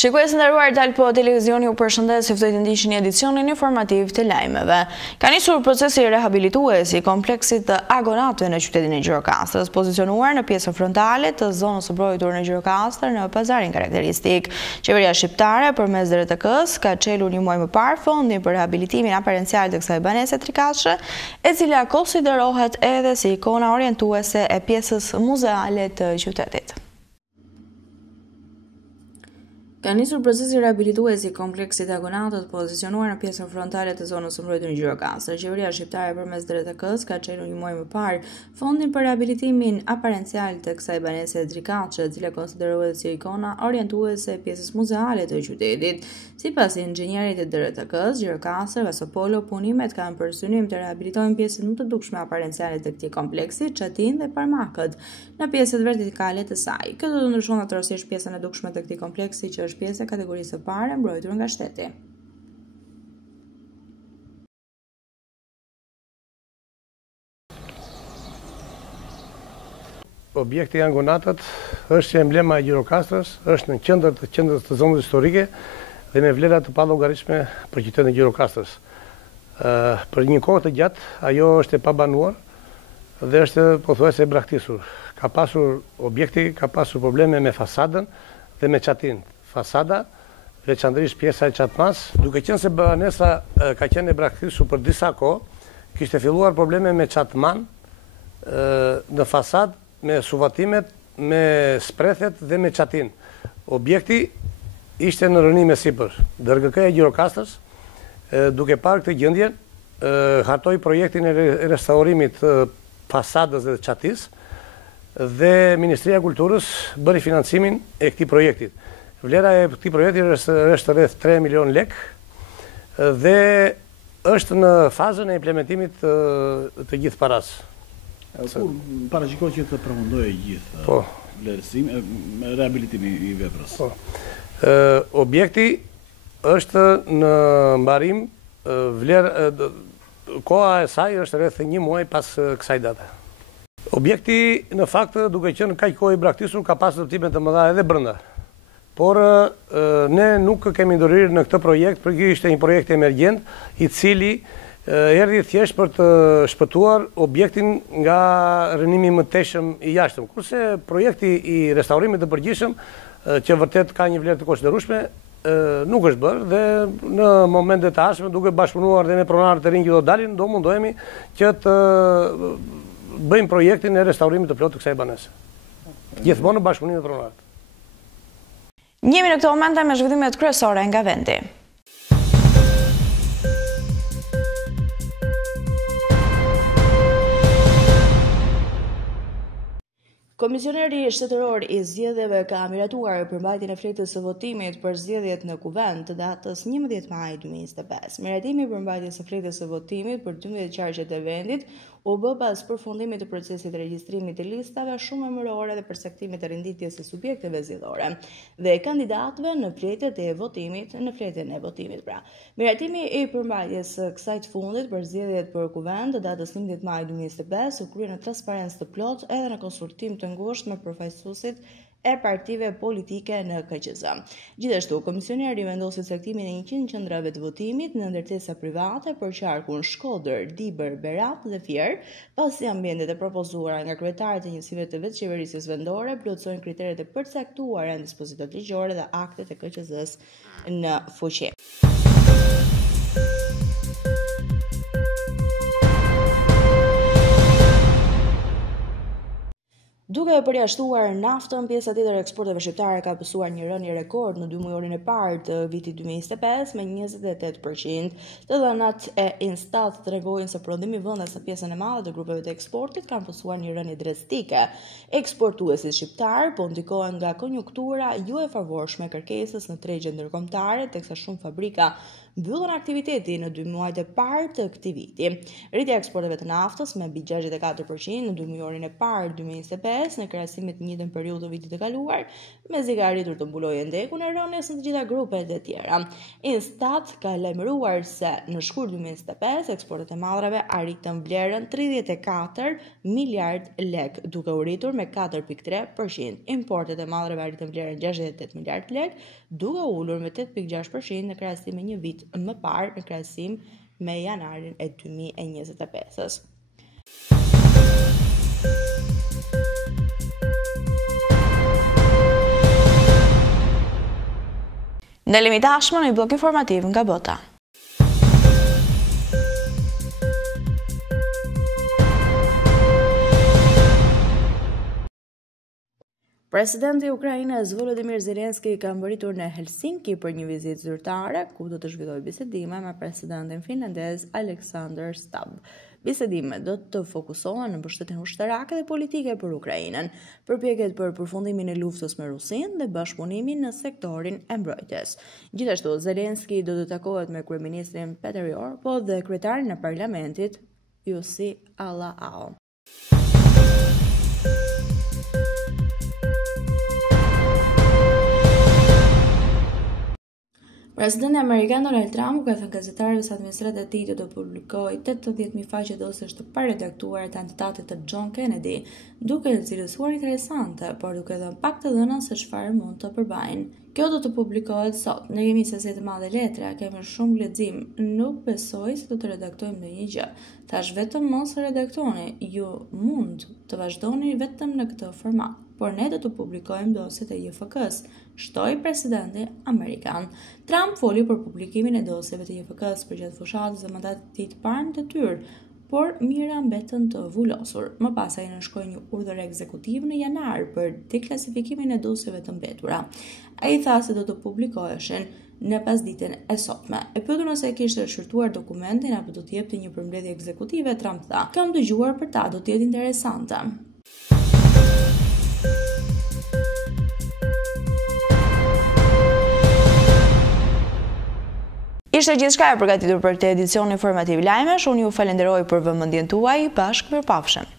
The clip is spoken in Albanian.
Shikues nderuar, dal po televizioni u përshëndes, ju ftoj të ndiqni edicionin informativ të lajmeve. Ka nisur procesi rehabilitues i kompleksit të agonatëve në qytetin e Gjirokastrës, pozicionuar në pjesën frontale të zonës së mbrojtur në Gjirokastër në pazarin karakteristik. Qeveria shqiptare përmes DRTK-s ka çelur një muaj më parë fondin për rehabilitimin aparencial të kësaj banese trikashe, e cila konsiderohet edhe si ikona orientuese e pjesës muzeale të qytetit. Ka nisur procesi rehabilitues i kompleksit agonatët pozicionuar në pjesën frontale të zonës së mbrojtur në Gjirokastër. Qeveria shqiptare përmes DRTK-s ka çelur një muaj më parë fondin për rehabilitimin aparencial të kësaj banese trikashe, e cila konsiderohet si ikona orientuese e pjesës muzeale të qytetit. Sipas inxhinierit të DRTK-s, Gjirokastër dhe Sopolo, punimet kanë për synim të rehabilitojnë pjesën më të dukshme aparenciale të këtij kompleksi, çatin dhe parmakët në pjesët vertikale të saj. Këtë do të ndryshon natyralisht pjesën e dukshme të këtij kompleksi, që është pjesë e kategorisë së parë mbrojtur nga shteti. Objekti Agonatët është emblema e Gjirokastrës, është në qendër të zonës historike dhe me vlera të pallogaritshme për qytetin e Gjirokastrës. Për një kohë të gjatë, ajo është e pabanuar dhe është pothuajse e braktisur. Objekti ka pasur probleme me fasadën dhe me çatin. Fasada, veçanërisht pjesa e çatmas, duke qenë se banesa ka qenë e braktisur për disa kohë, kishte filluar probleme me çatman në fasad, me suvatimet, me sprethet dhe me çatin. Objekti ishte në rënime sipër. DRTK e Gjirokastrës, duke parë këtë gjendje, hartoi projektin e restaurimit të fasadës dhe çatis dhe Ministria e Kulturës bëri financimin e këtij projektit. Vlera e këtij projekti është rreth 3 milion lek dhe është në fazën e implementimit të gjithë paras. Kur parashikohet që të përfundojë gjithë vlerësimi, rehabilitimi i veprës? Objekti është në mbarim, koha e saj është rreth një muaj pas kësaj date. Objekti në fakt, duke qenë kaq kohë i braktisur, ka pasur ndërtime të mëdha edhe brenda. Por ne nuk kemi ndërhyrë në këtë projekt, për kjo ishte një projekt emergjent, i cili erdhi thjesht për të shpëtuar objektin nga rënimi më teshëm i jashtëm. Kurse projekti i restaurimit të përgjithshëm, që vërtet ka një vlerë të konsiderueshme, nuk është bërë dhe në momentet e ardhshme, duke bashkëpunuar dhe me pronarët e rinj që do dalin, do mundohemi që të bëjmë projektin e restaurimit të plotë të kësaj banese. Gjithmonë në bashkëpunim me pronarët. Jemi në këtë moment me zhvillimet kryesore nga vendi. Komisioneri shtetëror i zgjedhjeve ka miratuar përmbajtjen e fletës së votimit për zgjedhjet në kuvend të datës 11 maj 2025. Miratimi i përmbajtjes së fletës së votimit për 12 qarqet e vendit u bë pas përfundimit të procesit regjistrimit të listave shumë emërore dhe përcaktimit të renditjes së subjekteve zgjedhore dhe kandidatëve në fletën e votimit. Miratimi i përmbajtjes së kësaj të fundit për zgjedhjet për kuvend të datës 11 maj 2025 u krye në transparencë të plotë edhe në konsultim të ngushtë me përfaqësuesit e partive politike në KQZ. Gjithashtu, komisioneri vendosi caktimin e 100 qendrave të votimit në ndërtesa private për qarkun Shkodër, Dibër, Berat dhe Fier, pasi ambientet e propozuara nga kryetarët e njësive të vetëqeverisjes vendore plotësojnë kriteret e përcaktuara në dispozitat ligjore dhe aktet e KQZ-s në fuqi. Duke e përjashtuar naftën, pjesa tjetër e eksporteve shqiptare ka pësuar një rënje rekord në 2 mujorin e parë të vitit 2025 me 28%. Të dhënat e Instat tregojnë se prodhimi vendas në pjesën e madhe të grupeve të eksportit kanë pësuar një rënje drastike. Eksportuesit shqiptar po ndikohen nga konjunktura jo e favorshme e kërkesës në tregjet ndërkombëtare, teksa shumë fabrika mbyllën aktiviteti në 2 muajt e parë të këtij viti. Rritja e eksporteve të naftës me mbi 64% në 2 mujorin e parë 2025 në krahasim me të njëjtën periudhë të vitit të kaluar, mezi ka arritur të mbulojë ndekun e rënies në të gjitha grupet e tjera. Instat ka lajmëruar se në shkurt 2025 eksportet e madrave arritën vlerën 34 miliard lek, duke u rritur me 4.3%. Importet e madrave arritën vlerën 68 miliard lek, duke ulur me 8.6% në krahasim me një vit më parë në krahasim me janarin e 2025-s. Ndalemi tashmë në një blok informativ nga bota. Presidenti i Ukrainës Volodymyr Zelensky ka mbërritur në Helsinki për një vizitë zyrtare, ku do të zhvillojë bisedime me presidentin finlandez Alexander Stubb. Bisedimet do të fokusohen në mbështetjen ushtarake dhe politike për Ukrainën, përpjekjet për përfundimin e luftës me Rusinë dhe bashkëpunimin në sektorin e mbrojtjes. Gjithashtu, Zelensky do të takohet me kryeministrin Peter Orpo dhe kryetarin e parlamentit Jussi Halla-aho. Presidenti Amerikan Donald Trump ka thënë gazetarëve se administrata e tij do të publikojë 80.000 faqe dosjesh të paredaktuara të atentatit të John Kennedy, duke e cilësuar interesante, por duke dhënë pak të dhëna se çfarë mund të përbajnë. Kjo do të publikohet sot. Ne kemi sasi të madhe letra, kemi shumë lexim, nuk besoj se do të redaktojmë ndonjë gjë. Thash vetëm mos redaktoni, ju mund të vazhdoni vetëm në këtë format, por ne do të publikojmë dosjet e JFK-s, shtoi presidenti amerikan. Trump foli për publikimin e dosjeve të JFK-s përgjatë fushatës dhe mandatit të tij të parë në detyrë, por mira mbetën të vulosur. Më pas ai nënshkroi një urdhër ekzekutiv në janar për deklasifikimin e dosjeve të mbetura. Ai tha se do të publikoheshin në pasditën e sotme. E pyetur nëse e kishte shqyrtuar dokumentin apo do të jepte një përmbledhje ekzekutive, Trump tha: "Kam dëgjuar për ta, do të jetë interesante." Ishte gjithçka e përgatitur për këtë edicion informativ lajmesh. Unë ju falenderoj për vëmendjen tuaj. Bashkë mirëpafshim.